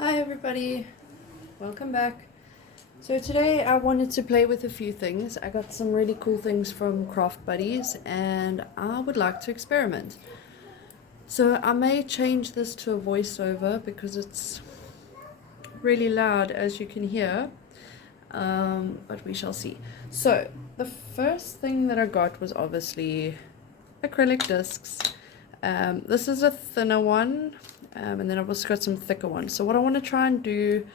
Hi everybody, welcome back. So today I wanted to play with a few things. I got some really cool things from Craft Buddies and I would like to experiment. So I may change this to a voiceover because it's really loud as you can hear, but we shall see. So the first thing that I got was obviously acrylic discs. This is a thinner one, and then I've also got some thicker ones. So what I want to try and do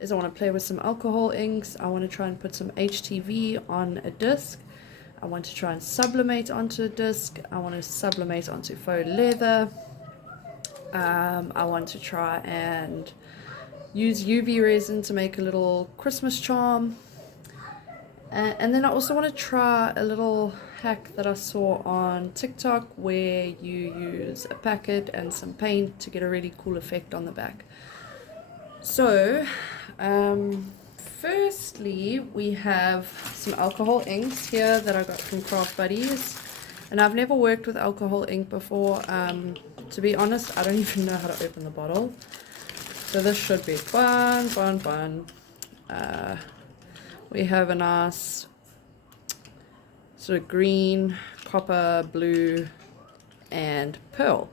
is I want to play with some alcohol inks. I want to try and put some HTV on a disc. I want to try and sublimate onto a disc. I want to sublimate onto faux leather. I want to try and use UV resin to make a little Christmas charm. And then I also want to try a little hack that I saw on TikTok where you use a packet and some paint to get a really cool effect on the back. So, firstly, we have some alcohol inks here that I got from Craft Buddies. And I've never worked with alcohol ink before. To be honest, I don't even know how to open the bottle. So this should be fun. We have a nice sort of green, copper, blue, and pearl.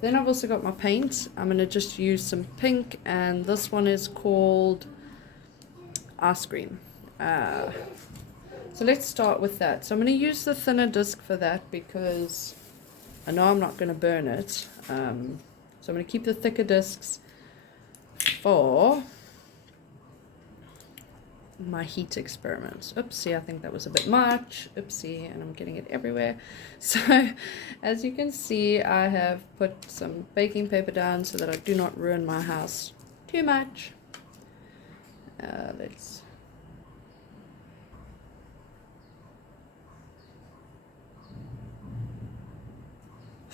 Then I've also got my paint. I'm going to just use some pink, and this one is called Ice Cream. So let's start with that. So I'm going to use the thinner disc for that because I know I'm not going to burn it. So I'm going to keep the thicker discs for my heat experiments. Oopsie, I think that was a bit much. Oopsie, and I'm getting it everywhere. So as you can see, I have put some baking paper down so that I do not ruin my house too much. Let's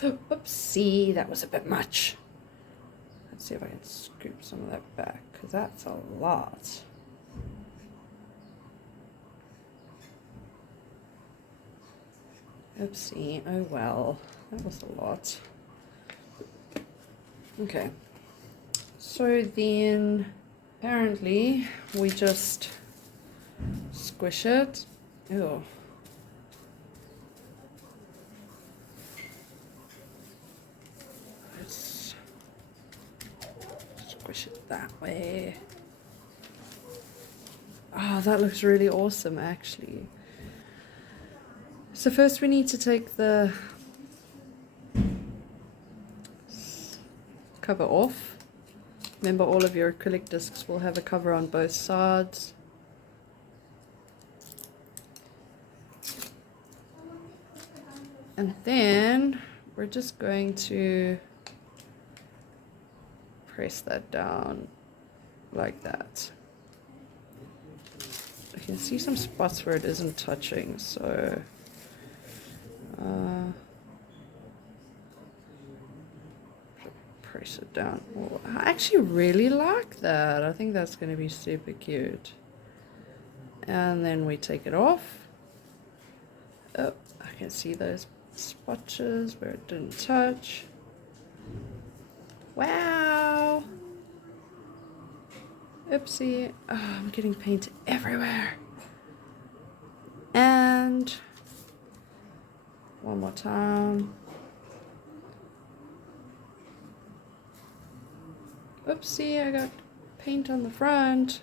oopsie, that was a bit much. Let's see if I can scoop some of that back because that's a lot. Oopsie, oh well, that was a lot. Okay, so then apparently we just squish it. Ew. Let's squish it that way. Oh, that looks really awesome actually. So first we need to take the cover off. Remember, all of your acrylic discs will have a cover on both sides. And then we're just going to press that down like that. I can see some spots where it isn't touching, so press it down. Oh, I actually really like that. I think that's going to be super cute. And then we take it off. Oh, I can see those spotches where it didn't touch. Wow. Oopsie. Oh, I'm getting paint everywhere. And one more time. Oopsie, I got paint on the front.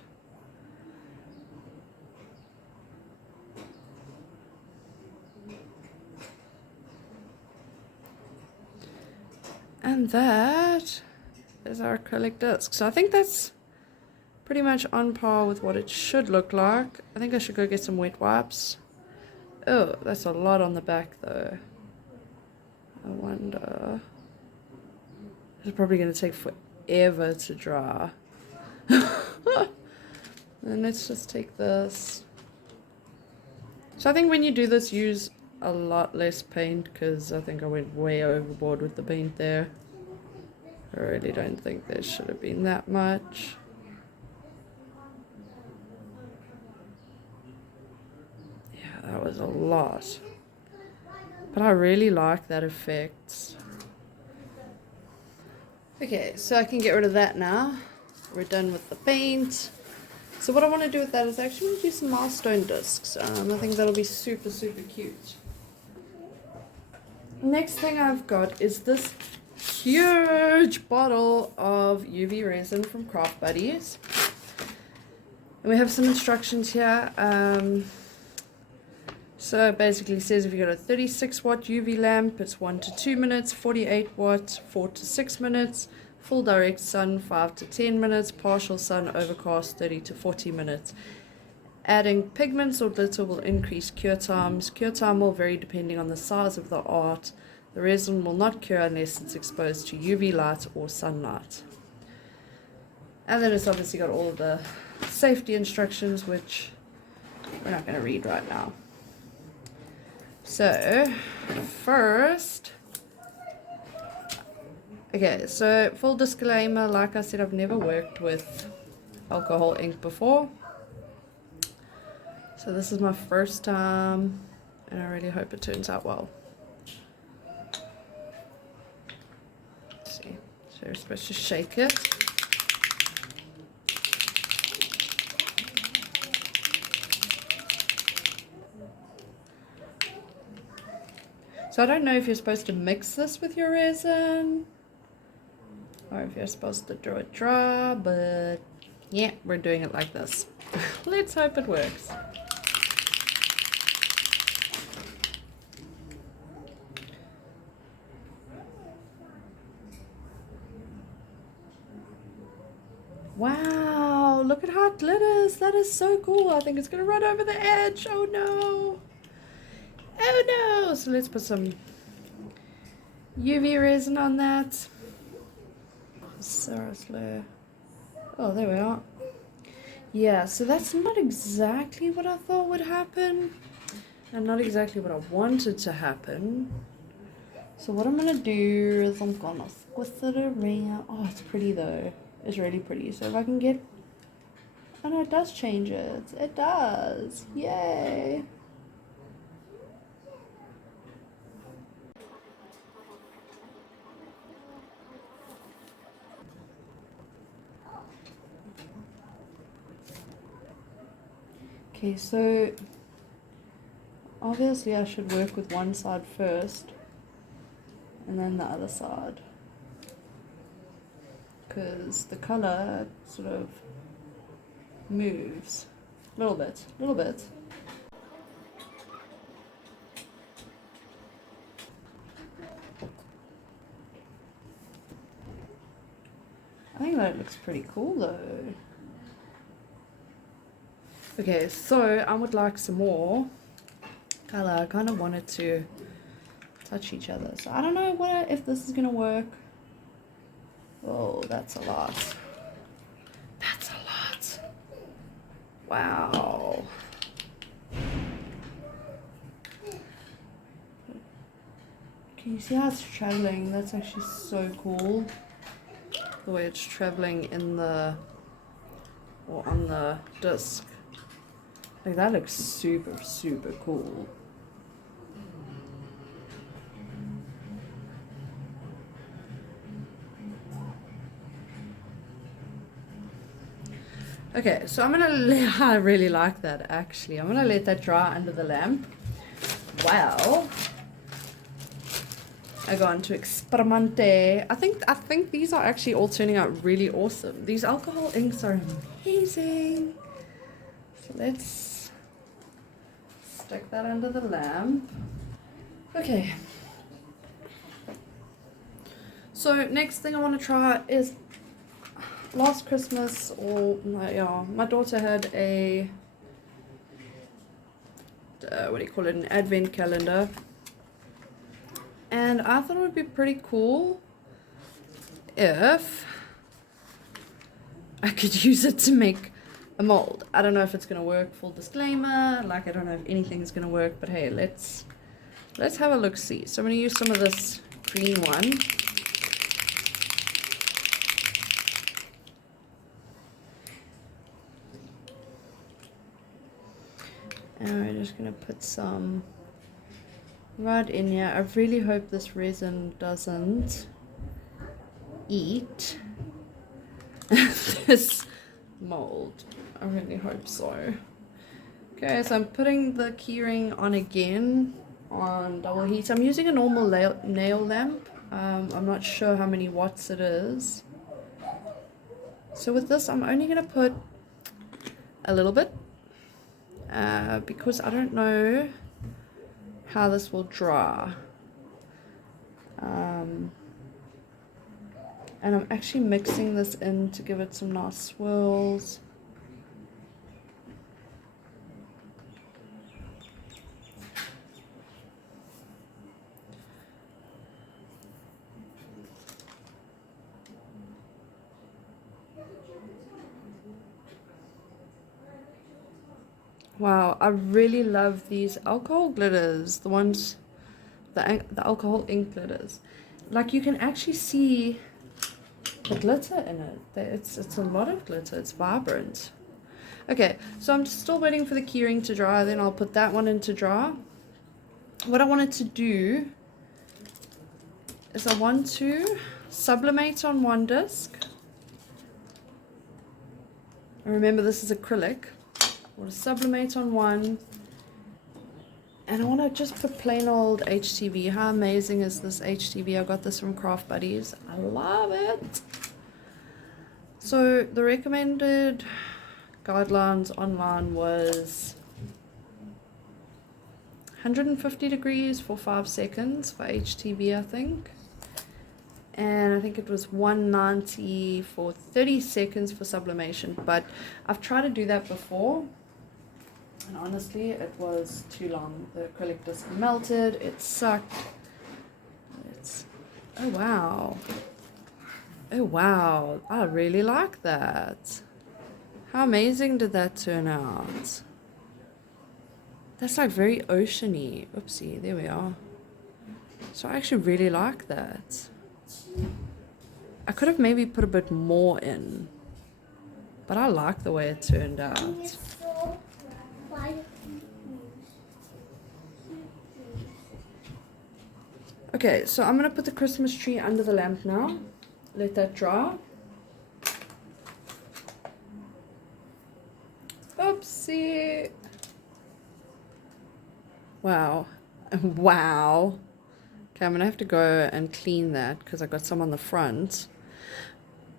And that is our acrylic disc. So I think that's pretty much on par with what it should look like. I think I should go get some wet wipes. Oh, that's a lot on the back though. I wonder. It's probably going to take forever to dry. And let's just take this. So I think when you do this, use a lot less paint because I think I went way overboard with the paint there. I really don't think there should have been that much. Yeah, that was a lot. But I really like that effect. Okay, so I can get rid of that now. We're done with the paint. So what I want to do with that is actually do some milestone discs. I think that'll be super, super cute. Next thing I've got is this huge bottle of UV resin from Craft Buddies. And we have some instructions here. So it basically says if you've got a 36 watt UV lamp, it's 1 to 2 minutes, 48 watt, 4 to 6 minutes, full direct sun, 5 to 10 minutes, partial sun, overcast, 30 to 40 minutes. Adding pigments or glitter will increase cure times. Cure time will vary depending on the size of the art. The resin will not cure unless it's exposed to UV light or sunlight. And then it's obviously got all of the safety instructions, which we're not going to read right now. So, first, okay, so full disclaimer, like I said, I've never worked with alcohol ink before. So this is my first time, and I really hope it turns out well. Let's see, so you're supposed to shake it. So I don't know if you're supposed to mix this with your resin or if you're supposed to draw it dry, but yeah, we're doing it like this. Let's hope it works. Wow, look at how it glitters. That is so cool. I think it's going to run over the edge. Oh no. Oh no! So let's put some UV resin on that. So slow. Oh, there we are. Yeah, so that's not exactly what I thought would happen. And not exactly what I wanted to happen. So what I'm going to do is I'm going to squish it around. Oh, it's pretty though. It's really pretty. So if I can get... Oh no, it does change it. It does. Yay! Okay, so obviously I should work with one side first and then the other side, because the color sort of moves a little bit. I think that looks pretty cool though. Okay, so I would like some more color. I kind of wanted to touch each other. So I don't know if this is going to work. Oh, that's a lot. That's a lot. Wow. Can you see how it's traveling? That's actually so cool. The way it's traveling in the, or on the disc. Like that looks super, super cool. Okay, so I'm gonna I really like that actually. I'm gonna let that dry under the lamp. Well, I go on to experimente. I think these are actually all turning out really awesome. These alcohol inks are amazing. So let's stick that under the lamp. Okay. So next thing I want to try is last Christmas, or yeah, my daughter had a what do you call it, an advent calendar, and I thought it would be pretty cool if I could use it to make a mold. I don't know if it's gonna work, full disclaimer, like I don't know if anything's gonna work, but hey, let's have a look see. So I'm gonna use some of this green one. And we're just gonna put some right in here. I really hope this resin doesn't eat this mold. I really hope so. Okay, so I'm putting the keyring on again on double heat. I'm using a normal nail lamp. I'm not sure how many watts it is. So with this, I'm only going to put a little bit because I don't know how this will dry. And I'm actually mixing this in to give it some nice swirls. Wow, I really love these alcohol glitters, the ones, the alcohol ink glitters. Like you can actually see the glitter in it. It's a lot of glitter, it's vibrant. Okay, so I'm still waiting for the keyring to dry, then I'll put that one in to dry. What I wanted to do is I want to sublimate on one disc. And remember, this is acrylic. I want to sublimate on one, and I want to just put plain old HTV. How amazing is this HTV? I got this from Craft Buddies. I love it. So the recommended guidelines online was 150 degrees for 5 seconds for HTV, I think. And I think it was 190 for 30 seconds for sublimation. But I've tried to do that before, and honestly, it was too long. The acrylic disc melted, it sucked. Oh wow. Oh wow, I really like that. How amazing did that turn out? That's like very oceany. Oopsie, there we are. So I actually really like that. I could have maybe put a bit more in, but I like the way it turned out. Okay, so I'm going to put the Christmas tree under the lamp now. Let that dry. Oopsie. Wow. Wow. Okay, I'm going to have to go and clean that because I got some on the front.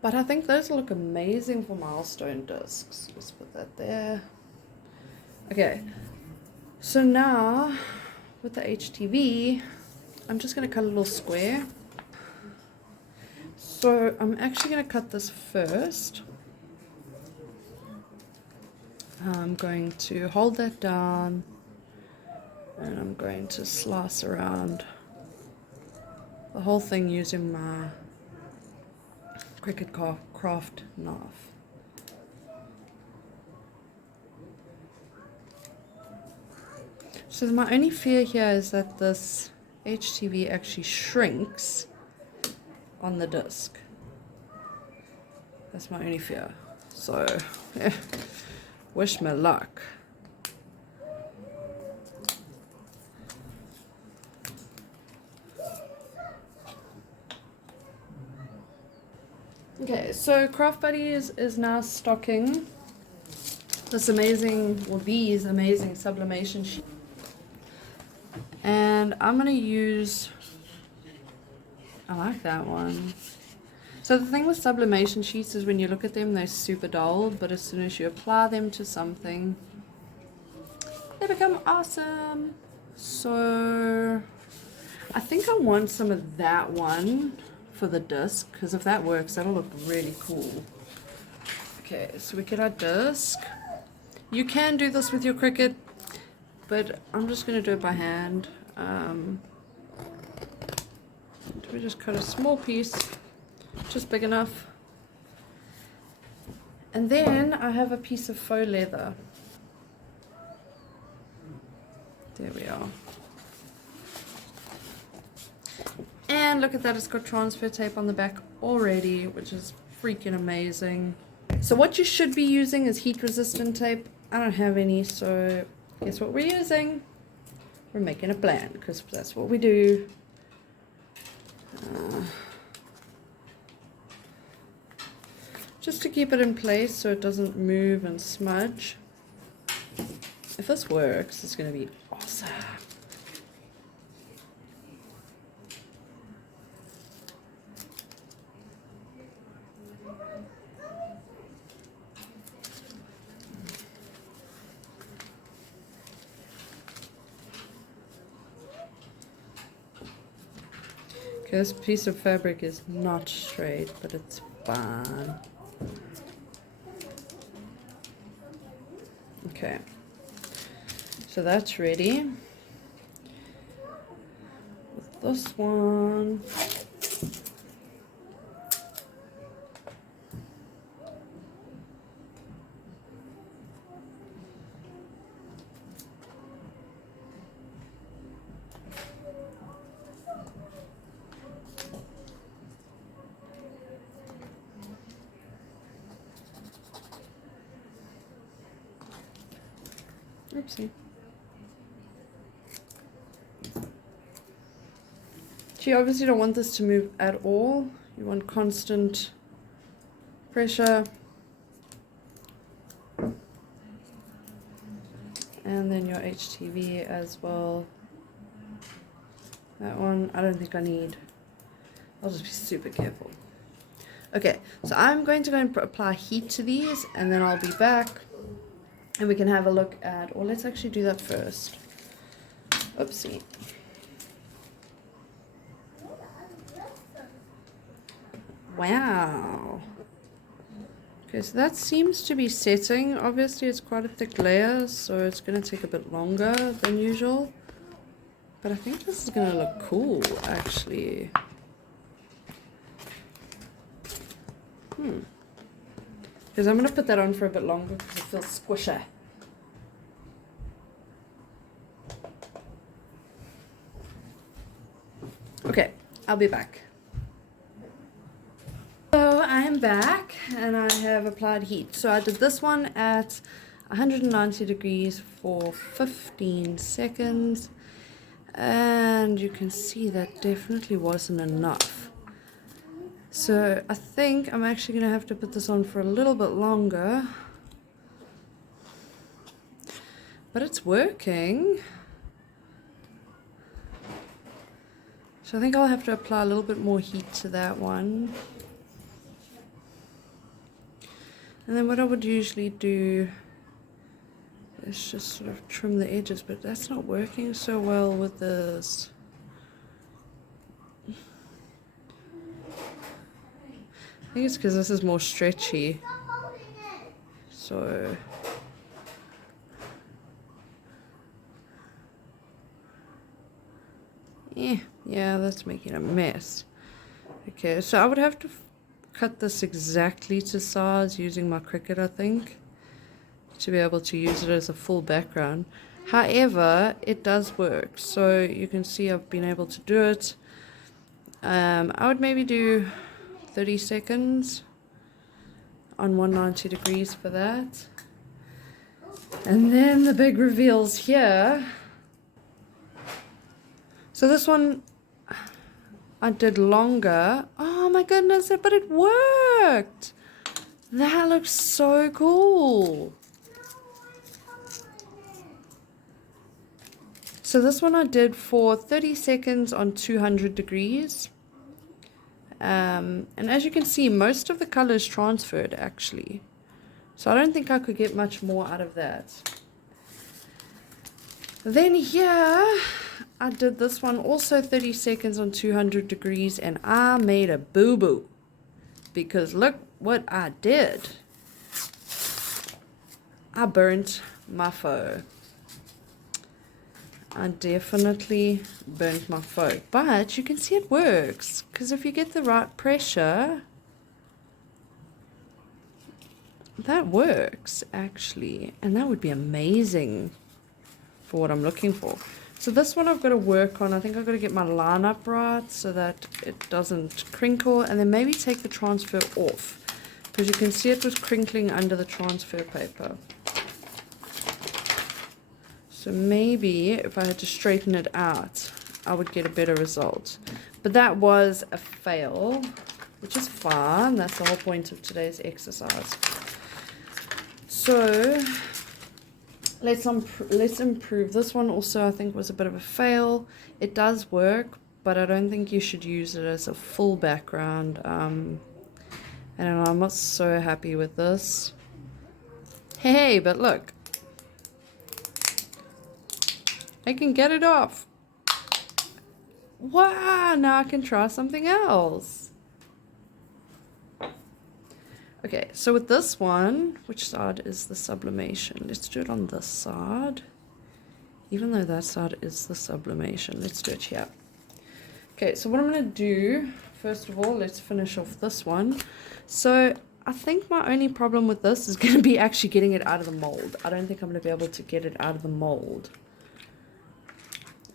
But I think those look amazing for milestone discs. Just put that there. Okay. So now, with the HTV, I'm just going to cut a little square. So I'm actually going to cut this first. I'm going to hold that down, and I'm going to slice around the whole thing using my Cricut Craft knife. So my only fear here is that this HTV actually shrinks on the disc. That's my only fear. So, wish me luck. Okay, so Craft Buddies is now stocking this amazing, or these amazing sublimation sheets. And I'm going to use, I like that one. So the thing with sublimation sheets is when you look at them, they're super dull, but as soon as you apply them to something, they become awesome. So I think I want some of that one for the disc, because if that works, that'll look really cool. Okay, so we get our disc. You can do this with your Cricut, but I'm just going to do it by hand. We just cut a small piece, just big enough. And then I have a piece of faux leather. There we are. And look at that, it's got transfer tape on the back already, which is freaking amazing. So what you should be using is heat resistant tape. I don't have any, so guess what we're using? We're making a plan, because that's what we do. just to keep it in place so it doesn't move and smudge. If this works, it's going to be awesome. Okay, this piece of fabric is not straight, but it's fine. Okay, so that's ready. With this one, oopsie. So you obviously don't want this to move at all. You want constant pressure. And then your HTV as well. That one, I don't think I need. I'll just be super careful. Okay, so I'm going to go and apply heat to these, and then I'll be back. And we can have a look at, or let's actually do that first. Oopsie. Wow. Okay, so that seems to be setting. Obviously, it's quite a thick layer, so it's going to take a bit longer than usual. But I think this is going to look cool, actually. Because I'm going to put that on for a bit longer because it feels squishy. Okay, I'll be back. So I am back and I have applied heat. So I did this one at 190 degrees for 15 seconds. And you can see that definitely wasn't enough. So I think I'm actually going to have to put this on for a little bit longer. But it's working. So I think I'll have to apply a little bit more heat to that one. And then what I would usually do is just sort of trim the edges, but that's not working so well with this. I think it's because this is more stretchy. So yeah, that's making a mess. Okay, so I would have to cut this exactly to size using my Cricut, I think, to be able to use it as a full background. However, it does work, so you can see I've been able to do it. I would maybe do 30 seconds on 190 degrees for that. And then the big reveals here. So this one I did longer. Oh my goodness, but it worked. That looks so cool. So this one I did for 30 seconds on 200 degrees. And as you can see, most of the color is transferred actually. So I don't think I could get much more out of that. Then here, I did this one also 30 seconds on 200 degrees and I made a boo-boo. Because look what I did. I burnt my faux. I definitely burnt my faux. But you can see it works. Because if you get the right pressure, that works actually. And that would be amazing for what I'm looking for. So this one I've got to work on. I think I've got to get my line up right so that it doesn't crinkle. And then maybe take the transfer off. Because you can see it was crinkling under the transfer paper. So maybe if I had to straighten it out, I would get a better result. But that was a fail. which is fine. That's the whole point of today's exercise. So let's improve. This one also I think was a bit of a fail. It does work, but I don't think you should use it as a full background. And I'm not so happy with this. Hey, but look, I can get it off. Wow, now I can try something else. Okay, so with this one, which side is the sublimation? Let's do it on this side. Even though that side is the sublimation, let's do it here. Okay, so what I'm going to do, first of all, let's finish off this one. So I think my only problem with this is going to be actually getting it out of the mold. I don't think I'm going to be able to get it out of the mold.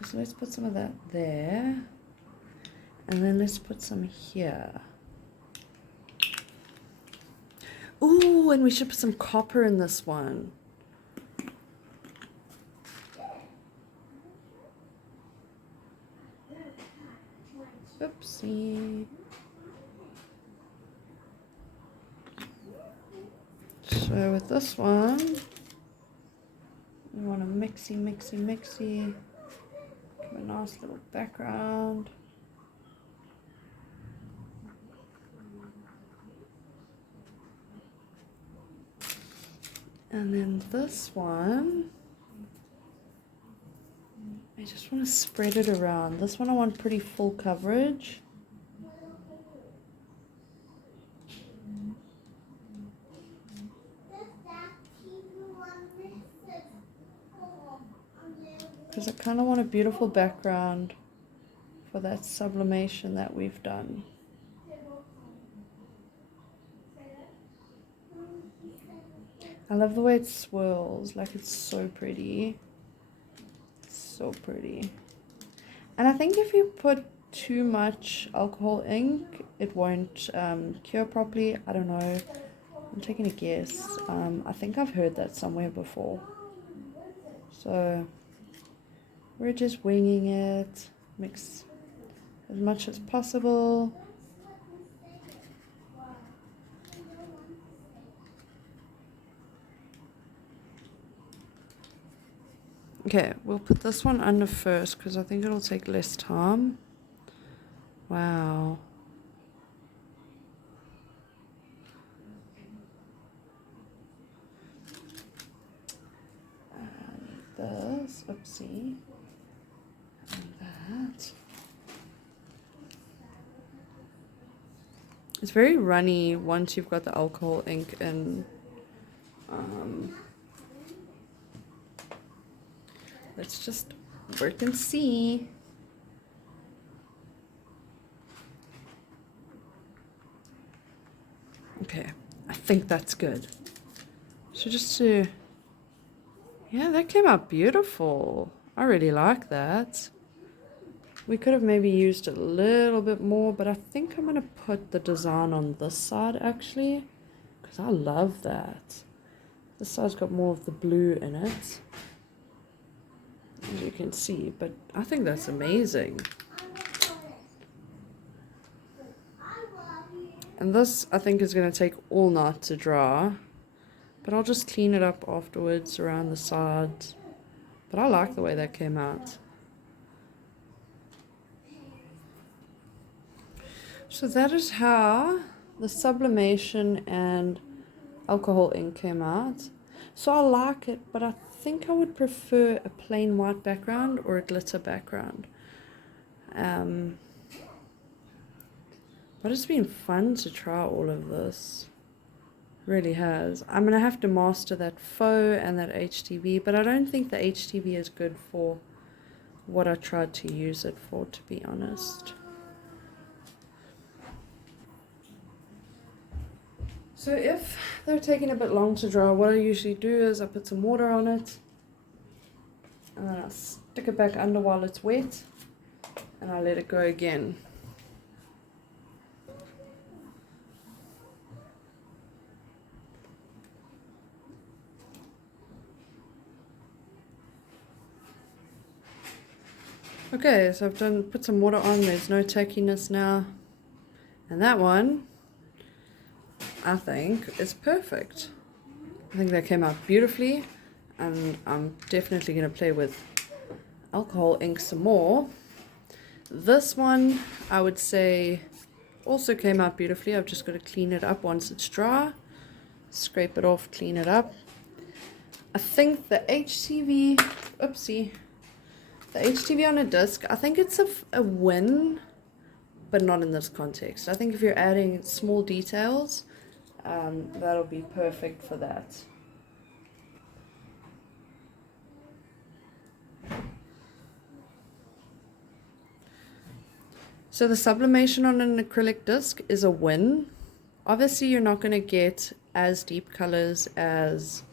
So let's put some of that there. And then let's put some here. Ooh, and we should put some copper in this one. Oopsie. So with this one, we want a mixy. Give a nice little background. And then this one, I just want to spread it around. This one I want pretty full coverage. Because I kind of want a beautiful background for that sublimation that we've done. I love the way it swirls, like it's so pretty. So pretty. And I think if you put too much alcohol ink, it won't cure properly. I don't know. I'm taking a guess. I think I've heard that somewhere before. So we're just winging it. Mix as much as possible. Okay, we'll put this one under first because I think it'll take less time. Wow. And this, oopsie. And that. It's very runny once you've got the alcohol ink in. Let's just work and see. Okay, I think that's good. So just to, yeah, that came out beautiful. I really like that. We could have maybe used a little bit more, but I think I'm going to put the design on this side actually, because I love that. This side's got more of the blue in it, as you can see, but I think that's amazing. And this I think is going to take all night to dry, but I'll just clean it up afterwards around the sides. But I like the way that came out. So that is how the sublimation and alcohol ink came out. So I like it, but I think I would prefer a plain white background or a glitter background. But it's been fun to try all of this. It really has. I'm going to have to master that faux and that HTV, but I don't think the HTV is good for what I tried to use it for, to be honest. So if they're taking a bit long to dry, what I usually do is I put some water on it, and then I stick it back under while it's wet, and I let it go again. Okay, so I've put some water on, there's no tackiness now. And that one, I think, is perfect. I think that came out beautifully, and I'm definitely going to play with alcohol ink some more. This one, I would say, also came out beautifully. I've just got to clean it up once it's dry. Scrape it off, clean it up. I think the HTV, oopsie, the HTV on a disc, I think it's a win, but not in this context. I think if you're adding small details, that'll be perfect for that. So the sublimation on an acrylic disc is a win. Obviously, you're not going to get as deep colors as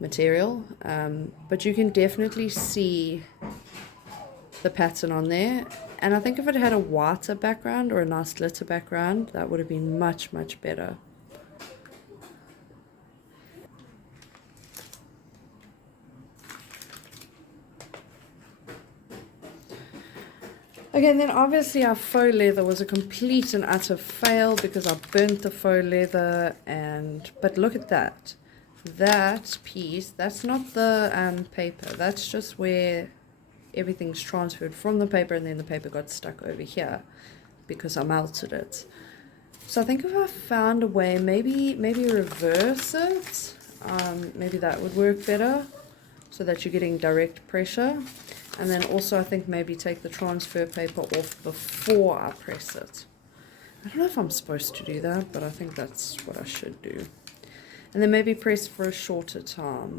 material, but you can definitely see the pattern on there. And I think if it had a whiter background or a nice glitter background, that would have been much, much better. Okay, and then obviously our faux leather was a complete and utter fail because I burnt the faux leather, but look at that. That piece, that's not the paper, that's just where everything's transferred from the paper, and then the paper got stuck over here because I melted it. So I think if I found a way, maybe reverse it, maybe that would work better so that you're getting direct pressure. And then also I think maybe take the transfer paper off before I press it. I don't know if I'm supposed to do that, but I think that's what I should do. And then maybe press for a shorter time.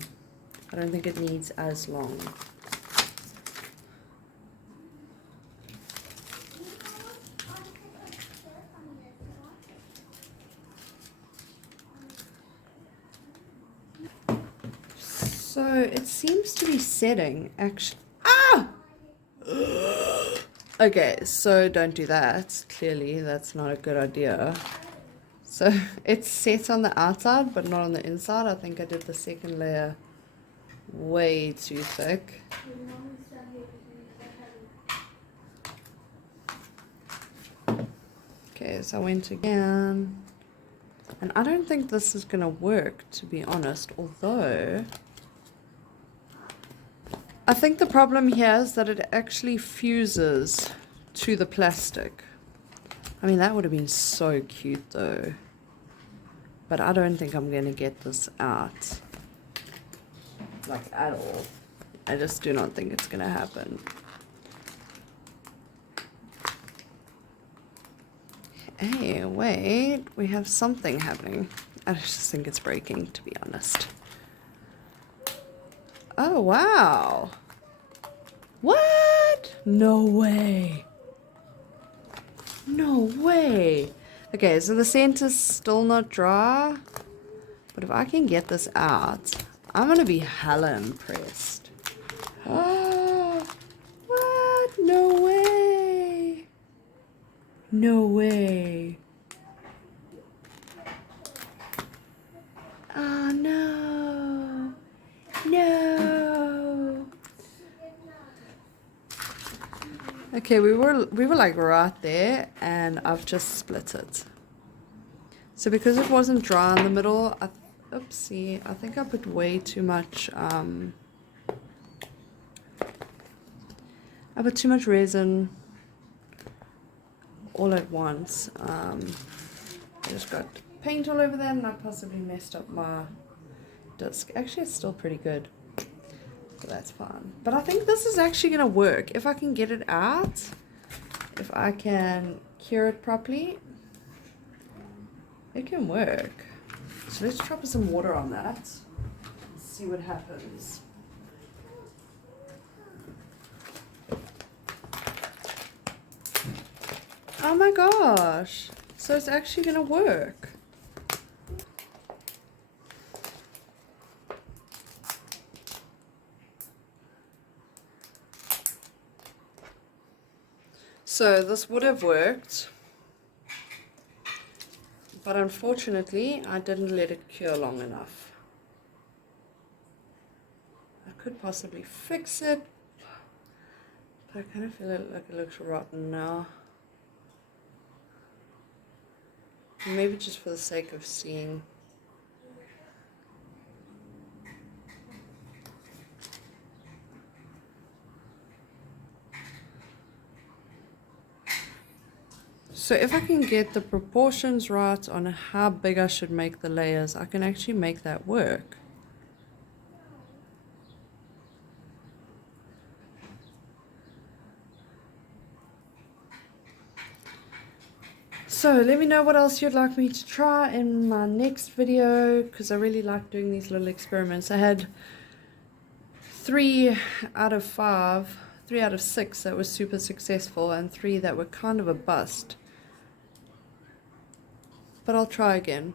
I don't think it needs as long. So it seems to be setting actually. Ah! Okay, so don't do that. Clearly, that's not a good idea. So it's set on the outside, but not on the inside. I think I did the second layer way too thick. Okay, so I went again. And I don't think this is going to work, to be honest, although I think the problem here is that it actually fuses to the plastic. I mean, that would have been so cute though. But I don't think I'm going to get this out. Like, at all. I just do not think it's going to happen. Hey, wait. We have something happening. I just think it's breaking, to be honest. Oh, wow. What? No way. No way. Okay, so the center's still not dry. But if I can get this out, I'm going to be hella impressed. Oh, what? No way. No way. Oh, no. No. Okay, we were like right there, and I've just split it. So because it wasn't dry in the middle, oopsie, I think I put way too much, I put too much resin all at once. I just got paint all over there, and I possibly messed up my disc. Actually, it's still pretty good, so that's fine. But I think this is actually going to work. If I can get it out, if I can cure it properly, it can work. So let's drop some water on that and see what happens. Oh my gosh. So it's actually going to work. So this would have worked, but unfortunately I didn't let it cure long enough. I could possibly fix it, but I kind of feel like it looks rotten now. Maybe just for the sake of seeing. So if I can get the proportions right on how big I should make the layers, I can actually make that work. So let me know what else you'd like me to try in my next video, because I really like doing these little experiments. I had 3 out of 5, 3 out of 6 that were super successful, and 3 that were kind of a bust. But I'll try again.